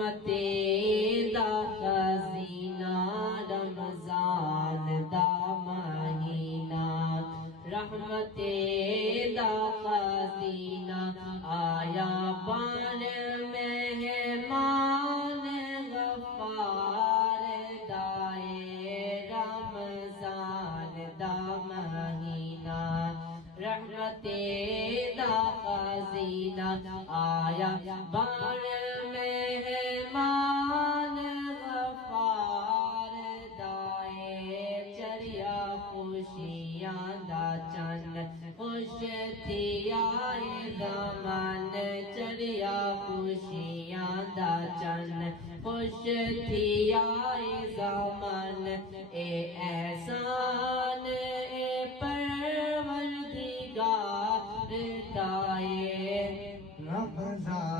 رحمتیں دا خزینہ رمضان دا مہینہ رحمتیں دا خزینہ آیا بان مہمان غفار دائے رمضان دا مہینہ رحمتیں دا خزینہ آیا بان مہمان غفار دائے چریا خوشیاں دا چند خوش تھی آئے زمان چریا خوشیاں دا چند خوش تھی آئے زمان اے احسان اے پروردگار دائے رمضان